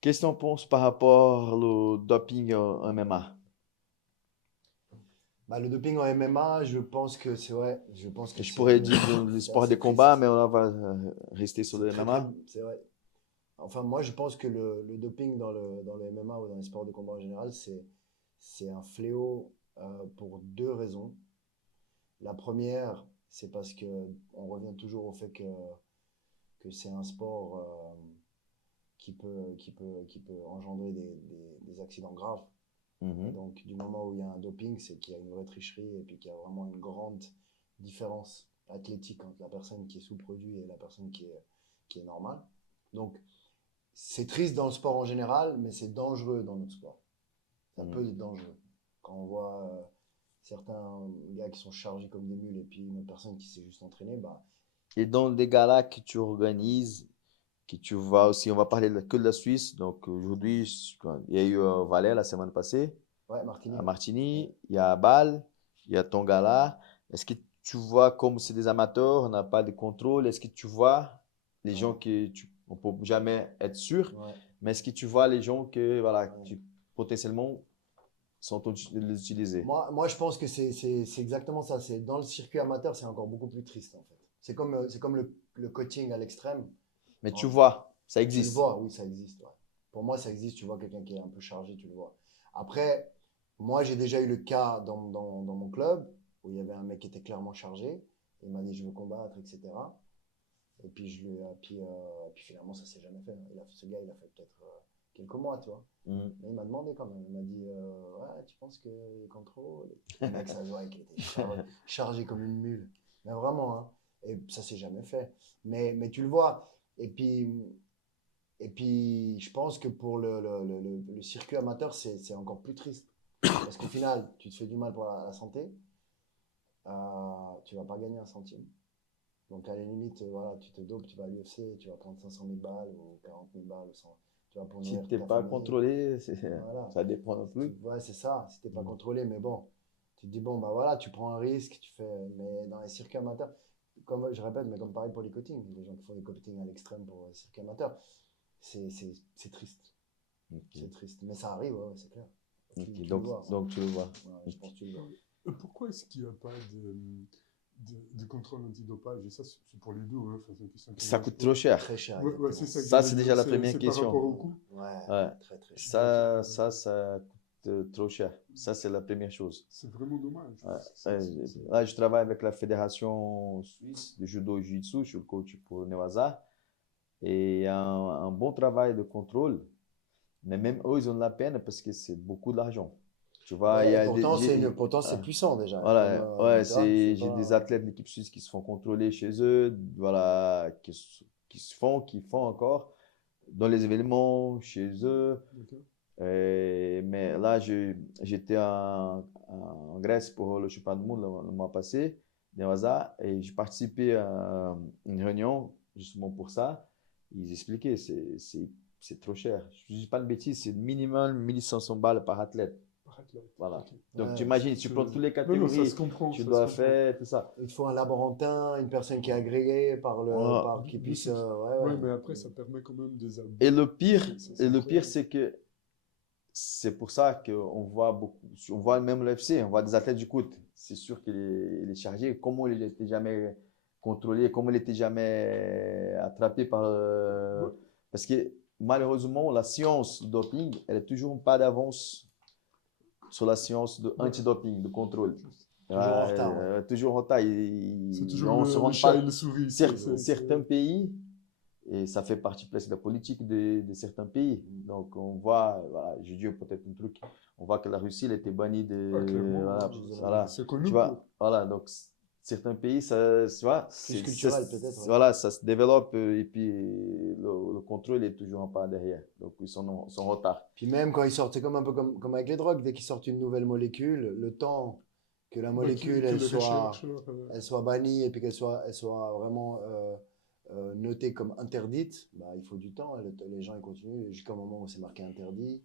Qu'est-ce que tu en penses par rapport au doping en MMA? Bah, le doping en MMA, je pense que c'est vrai. Je pense que Je pourrais dire dans le c'est sport assez des combats, triste. mais on va rester sur C'est le très, très. MMA. C'est vrai. Enfin, moi, je pense que le doping dans le MMA ou dans les sports de combat en général, c'est un fléau pour deux raisons. La première, c'est parce que on revient toujours au fait que c'est un sport qui peut engendrer des accidents graves. Et Mhm. donc, du moment où il y a un doping, c'est qu'il y a une vraie tricherie et puis qu'il y a vraiment une grande différence athlétique entre la personne qui est sous-produit et la personne qui est normale. Donc, c'est triste dans le sport en général, mais c'est dangereux dans notre sport. Ça Mhm. peut être dangereux. Quand on voit certains gars qui sont chargés comme des mules et puis une personne qui s'est juste entraînée, bah, Et dans des galas que tu organises, que tu vas aussi, on va parler que de la Suisse. Donc aujourd'hui, il y a eu Valais la semaine passée, ouais, Martini, à ouais. Ouais. Martigny, il y a Bâle, il y a ton gala. Est-ce que tu vois comme c'est des amateurs, on n'a pas de contrôle, est-ce que tu vois les gens Ouais, que on peut jamais être sûr, ouais, mais est-ce que tu vois les gens que voilà, ouais. tu potentiellement sont utilisés? Moi, je pense que c'est exactement ça. C'est dans le circuit amateur, c'est encore beaucoup plus triste en fait. C'est comme le coaching à l'extrême. Mais tu Quand vois, ça tu le existe. vois, oui, ça existe. Ouais. Pour moi, ça existe. Tu vois quelqu'un qui est un peu chargé, tu le vois. Après, moi, j'ai déjà eu le cas dans mon club où il y avait un mec qui était clairement chargé. Il m'a dit je veux combattre, etc. Et puis, puis finalement, ça s'est jamais fait. Ce gars, il a fait peut-être quelques mois, tu vois. Mhm. Mais il m'a demandé quand même. Il m'a dit ouais, tu penses que les contrôles. Le mec, ça se voit qu'il était chargé comme une mule. Mais vraiment, hein. Et ça s'est jamais fait. Mais tu le vois. Et puis, je pense que pour le circuit amateur, c'est encore plus triste. Parce qu'au final, tu te fais du mal pour la santé, tu vas pas gagner un centime. Donc, à la limite, voilà, tu te dopes, tu vas à l'UFC, tu vas prendre 500 000 balles ou 40 000 balles, tu vas pour Si nourrir t'es ta pas famille. contrôlé, Voilà. ça dépend non plus. Ouais, c'est ça, si t'es pas Mhm. contrôlé, mais bon, tu te dis, bon, bah voilà, tu prends un risque, mais dans les circuits amateurs, comme je répète, mais comme pareil pour les coachings, les gens qui font des coachings à l'extrême pour les circuits amateurs, c'est triste. C'est Ok. triste. Mais ça arrive, ouais, ouais, c'est clair. Tu, Ok. tu le vois, ouais. Donc tu le vois. Ouais, je Ok. pense que tu le vois. Pourquoi est-ce qu'il n'y a pas de contrôle antidopage? Et ça, c'est pour les deux, hein. Enfin, c'est une question que Ça moi je coûte trop pose. cher. Très cher, Ouais, ouais, c'est exactement. ça que Ça, j'allais c'est dire. déjà la première C'est par rapport question. au coût. Ouais, Ouais. ouais, très très cher. J'imagine. Ça coûte trop cher. Ça, c'est la première chose. C'est vraiment dommage Ouais. parce que Ouais, là, je travaille avec la fédération suisse de judo et jiu-jitsu. Je suis le coach pour Newaza. Et il y a un bon travail de contrôle. Mais même eux, ils ont de la peine parce que c'est beaucoup d'argent. Tu vois, il y Mais a pourtant, pourtant, euh, c'est puissant déjà. Comme, voilà, ouais, tu vois, c'est j'ai des pas. athlètes de l'équipe suisse qui se font contrôler chez eux, voilà, qui font encore dans les événements chez eux. D'accord. Mais là, j'étais en Grèce pour le championnat du monde le mois passé, des hasards, et j'ai participé à une réunion justement pour ça. Ils expliquaient, c'est trop cher. Je ne dis pas de bêtises, c'est minimum 1500 balles par athlète. Par athlète. Voilà. Ok. Donc, tu Ouais, imagines, tu prends toutes les Non, non, ça se catégories, comprend, tu ça se dois comprend. faire tout ça. il te faut un laborantin, une personne qui est agréée Voilà. par qui Bien puisse. sûr. Ouais, Ouais, ouais. mais après, ça permet quand même des abus. Et le pire, C'est incroyable. c'est que c'est pour ça qu'on voit beaucoup, on voit même l'UFC, on voit des athlètes du coude. C'est sûr qu'il est chargé. Comment il n'était jamais contrôlé, comment il n'était jamais attrapé par. Ouais, Parce que malheureusement, la science du doping, elle est toujours pas d'avance sur la science de ouais, antidoping, de contrôle. Toujours en retard, ouais. Toujours en retard. c'est toujours On se le rend chat et pas. la souris. Certains pays, et ça fait partie presque de la politique de certains pays. Donc on voit, voilà, je dis peut-être un truc, on voit que la Russie elle était bannie Ah, de, clairement, voilà, Jeux voilà, olympiques. c'est tu connu pour. vois, voilà, donc certains pays, ça, tu vois, Plus culturel, peut-être, ouais. voilà, ça se développe et puis le contrôle est toujours pas derrière. Donc ils sont en retard. Puis même quand ils sortent, c'est comme un peu comme avec les drogues, dès qu'ils sortent une nouvelle molécule, le temps que la Ouais, molécule que elle les soit, recherches. elle soit bannie et puis qu'elle soit vraiment notée comme interdite, bah, il faut du temps. Les gens ils continuent jusqu'au moment où c'est marqué interdit.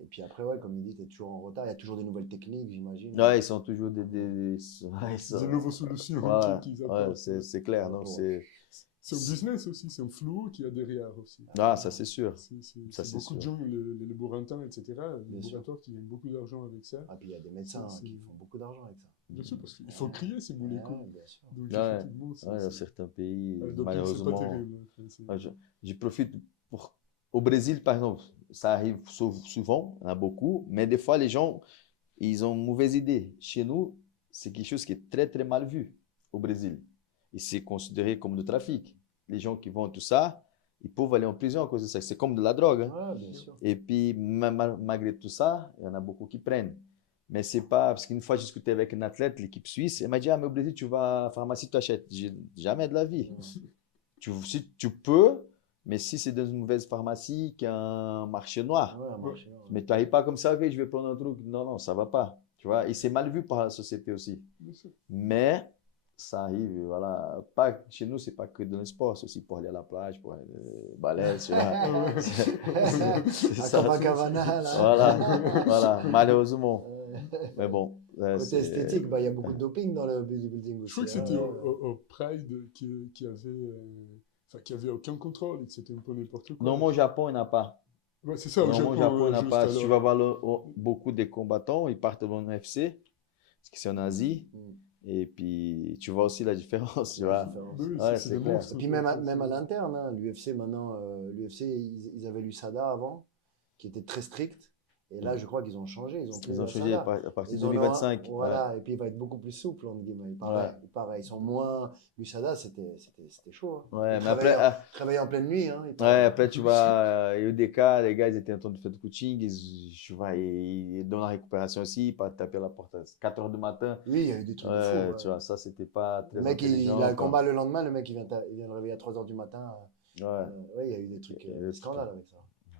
Et puis après, ouais, comme il dit, tu es toujours en retard. Il y a toujours des nouvelles techniques, j'imagine. Ouais, ils sont toujours Ouais. ouais, Des nouvelles solutions voilà, qu'ils ouais, apportent. Ouais. c'est clair, Ouais, non, pour, c'est. C'est un business aussi, c'est un flou qu'il y a derrière aussi. Ah, ça c'est sûr. Ça, C'est c'est beaucoup de sûr. gens, les laborantins, etc., les Bien sûr. laboratoires qui gagnent beaucoup d'argent avec ça. Ah, puis il y a des médecins Ça, qui c'est- font beaucoup d'argent avec ça. Bien sûr, parce qu'il faut crier ces molécules. Ouais, bien sûr. Donc, Ouais, effectivement, c'est- ouais, dans c'est- certains pays, le doping, c'est pas malheureusement. terrible. Enfin, Ouais, j'y profite pour. Au Brésil, par exemple, ça arrive souvent, il y en a beaucoup, mais des fois, les gens, ils ont une mauvaise idée. Chez nous, c'est quelque chose qui est très, très mal vu au Brésil. Et c'est considéré comme du trafic. Les gens qui vendent tout ça, ils peuvent aller en prison à cause de ça. C'est comme de la drogue, hein. Ouais, bien sûr. Et puis, malgré tout ça, il y en a beaucoup qui prennent. Mais c'est pas. Parce qu'une fois, j'ai discuté avec un athlète, l'équipe suisse, elle m'a dit: ah, mais au Brésil, tu vas à la pharmacie, tu achètes. J'ai jamais de la vie. Si tu peux, mais si c'est dans une mauvaise pharmacie, qui a un marché noir. Ouais, un marché noir. Mais tu n'arrives pas comme ça, ok, je vais prendre un truc. Non, non, ça va pas. Tu vois, et c'est mal vu par la société aussi. bien sûr. Mais ça arrive, voilà. Pas, chez nous, c'est pas que dans le sport, c'est aussi pour aller à la plage, pour aller balèze, tu vois. C'est À ça. Copacabana, là. Voilà, voilà, malheureusement. Mais bon, Côté c'est- esthétique, bah, il y a beaucoup de doping dans le bodybuilding aussi. Je crois que hein. c'était au Pride qui avait aucun contrôle et que c'était un peu n'importe quoi. Normalement, au Japon, il n'y en a pas. Ouais, c'est ça, au Normalement, Japon, au Japon, il n'y en a juste pas. alors. Tu vas voir beaucoup de combattants, ils partent dans l'UFC, parce que c'est en Asie. Mm. Et puis, tu vois aussi la différence, tu vois. Différence. Oui, Ouais, c'est c'est des clair. monstres. Et puis même à l'interne, hein, l'UFC maintenant, l'UFC, ils avaient l'USADA avant, qui était très strict. Et là, je crois qu'ils ont changé. Ils ont pris Ils ont le changé SADA. à partir de Ils en ont 2025. un- voilà, et puis il va être beaucoup plus souple, entre guillemets. Pareil, ils sont moins. L'USADA, c'était chaud. Hein. Ouais, Ils mais après, travaillaient en pleine nuit. Hein, ouais, après, tu vois, il y a eu des cas, les gars, ils étaient en train de faire du coaching, tu vois, ils dans la récupération aussi, pas taper à la porte à 4 heures du matin. Oui, il y a eu des trucs de Ouais, fou. tu vois, ça, c'était pas très Le mec, il intelligent, a un quoi. combat le lendemain, le mec, il vient le réveiller à 3 heures du matin. Ouais. Ouais, il y a eu des trucs, Il y a eu des des scandales avec ça.